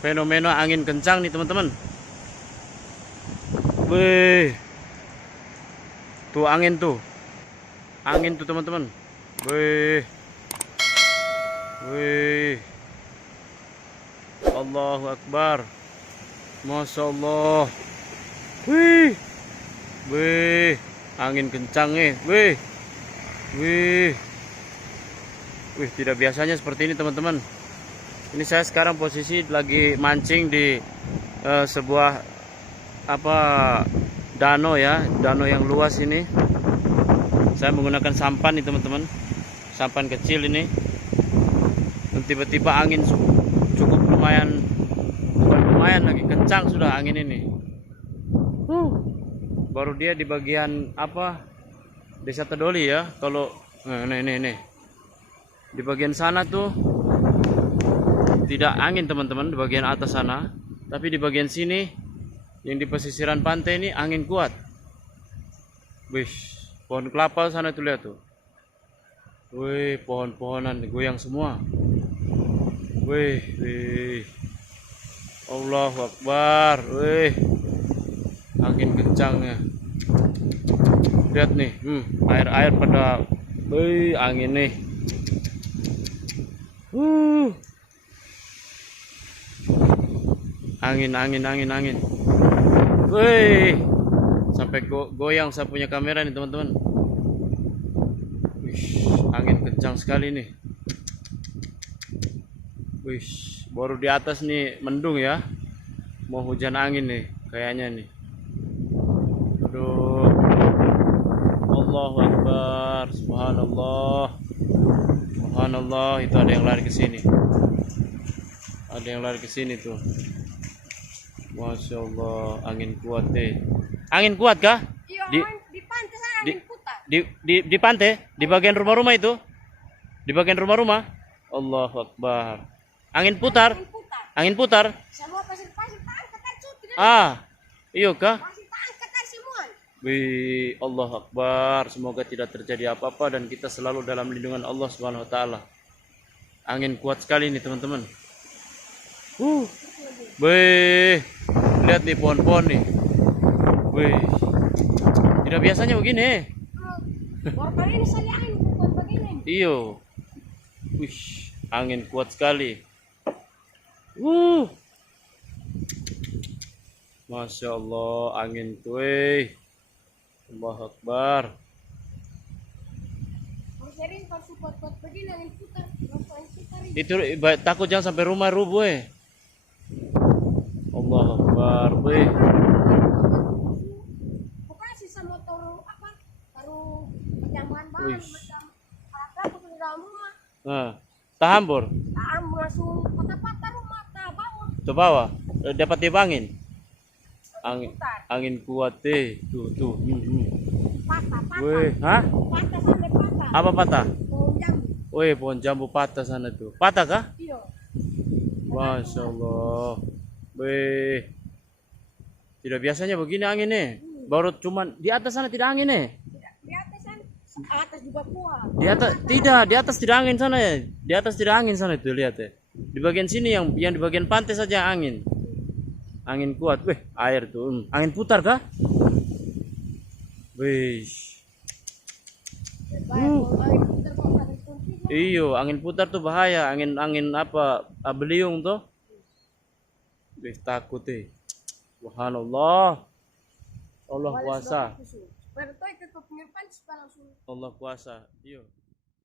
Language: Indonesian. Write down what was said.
Fenomena angin kencang nih teman-teman. Wih, tuh angin tuh. Angin tuh teman-teman. Wih. Wih. Allahu Akbar. Masya Allah. Wih. Wih. Angin kencang nih. Wih. Wih. Wih, tidak biasanya seperti ini teman-teman. Ini saya sekarang posisi lagi mancing di sebuah danau ya, danau yang luas ini. Saya menggunakan sampan nih teman-teman, sampan kecil ini. Dan tiba-tiba angin cukup lumayan, bukan lumayan lagi, kencang sudah angin ini. Baru dia di bagian Desa Tedoli ya. Kalau nih di bagian sana tuh tidak angin teman-teman, di bagian atas sana. Tapi di bagian sini yang di pesisiran pantai ini angin kuat. Wih, pohon kelapa sana tuh lihat tuh. Wih, pohon-pohonan goyang semua. Wih, wih. Allahu Akbar. Wih. Angin kencangnya. Lihat nih, air-air pada angin nih. Angin. Wih. Sampai goyang saya punya kamera nih teman-teman. Wih, angin kencang sekali nih. Wih, baru di atas nih mendung ya. Mau hujan angin nih kayaknya nih. Aduh. Allahu Akbar. Subhanallah. Subhanallah, itu ada yang lari ke sini. Ada yang lari ke sini tuh. Masya Allah, angin kuat deh. Angin kuat kah? Iya, di pantai sana angin putar. Di pantai? Di bagian rumah-rumah itu? Di bagian rumah-rumah? Allahu Akbar. Angin putar? Angin putar? Semua pasir-pasir angkat cuti. Iya kah? Pasir angkat semua. Wih, Allah Akbar. Semoga tidak terjadi apa-apa dan kita selalu dalam lindungan Allah Subhanahu wa taala. Angin kuat sekali nih, teman-teman. Wih. Lihat nih pohon-pohon nih. Wih. Tidak biasanya begini. Baru kali ini saya angin kuat begini. Iyo. Wih, angin kuat sekali. Masya Allah, angin tuh. Allahu Akbar. Kalau sering kalau kuat-kuat begini angin putar, Itu takut jangan sampai rumah rubuh. Allahu Akbar. Wih. Pokoknya sisa motor baru perjalanan bahan macam aku di dalam rumah. Tahambur. Langsung patah-patah rumah ke bawah. Ke bawah. Dapat tiup angin. Angin kuat deh. Tuh. Patah. Wih, Patah sampai patah. apa patah? Pohon jambu. Wih, pohon jambu patah sana tuh. Patah kah? Iya. Masya Allah. Wih. Tidak biasanya begini angin nih. Baru cuman di atas sana tidak angin nih. Di atas atas juga kuat. Di atas tidak, di atas tidak angin sana ya. Di atas tidak angin sana itu lihat ya. Di bagian sini yang di bagian pantai saja angin. Angin kuat. Wih, air tuh. Angin putar kah? Wih. Iyo, angin putar tuh bahaya. Angin beliung tuh. Wih, takut deh. Subhanallah. Allah kuasa. Allah kuasa. Iyo.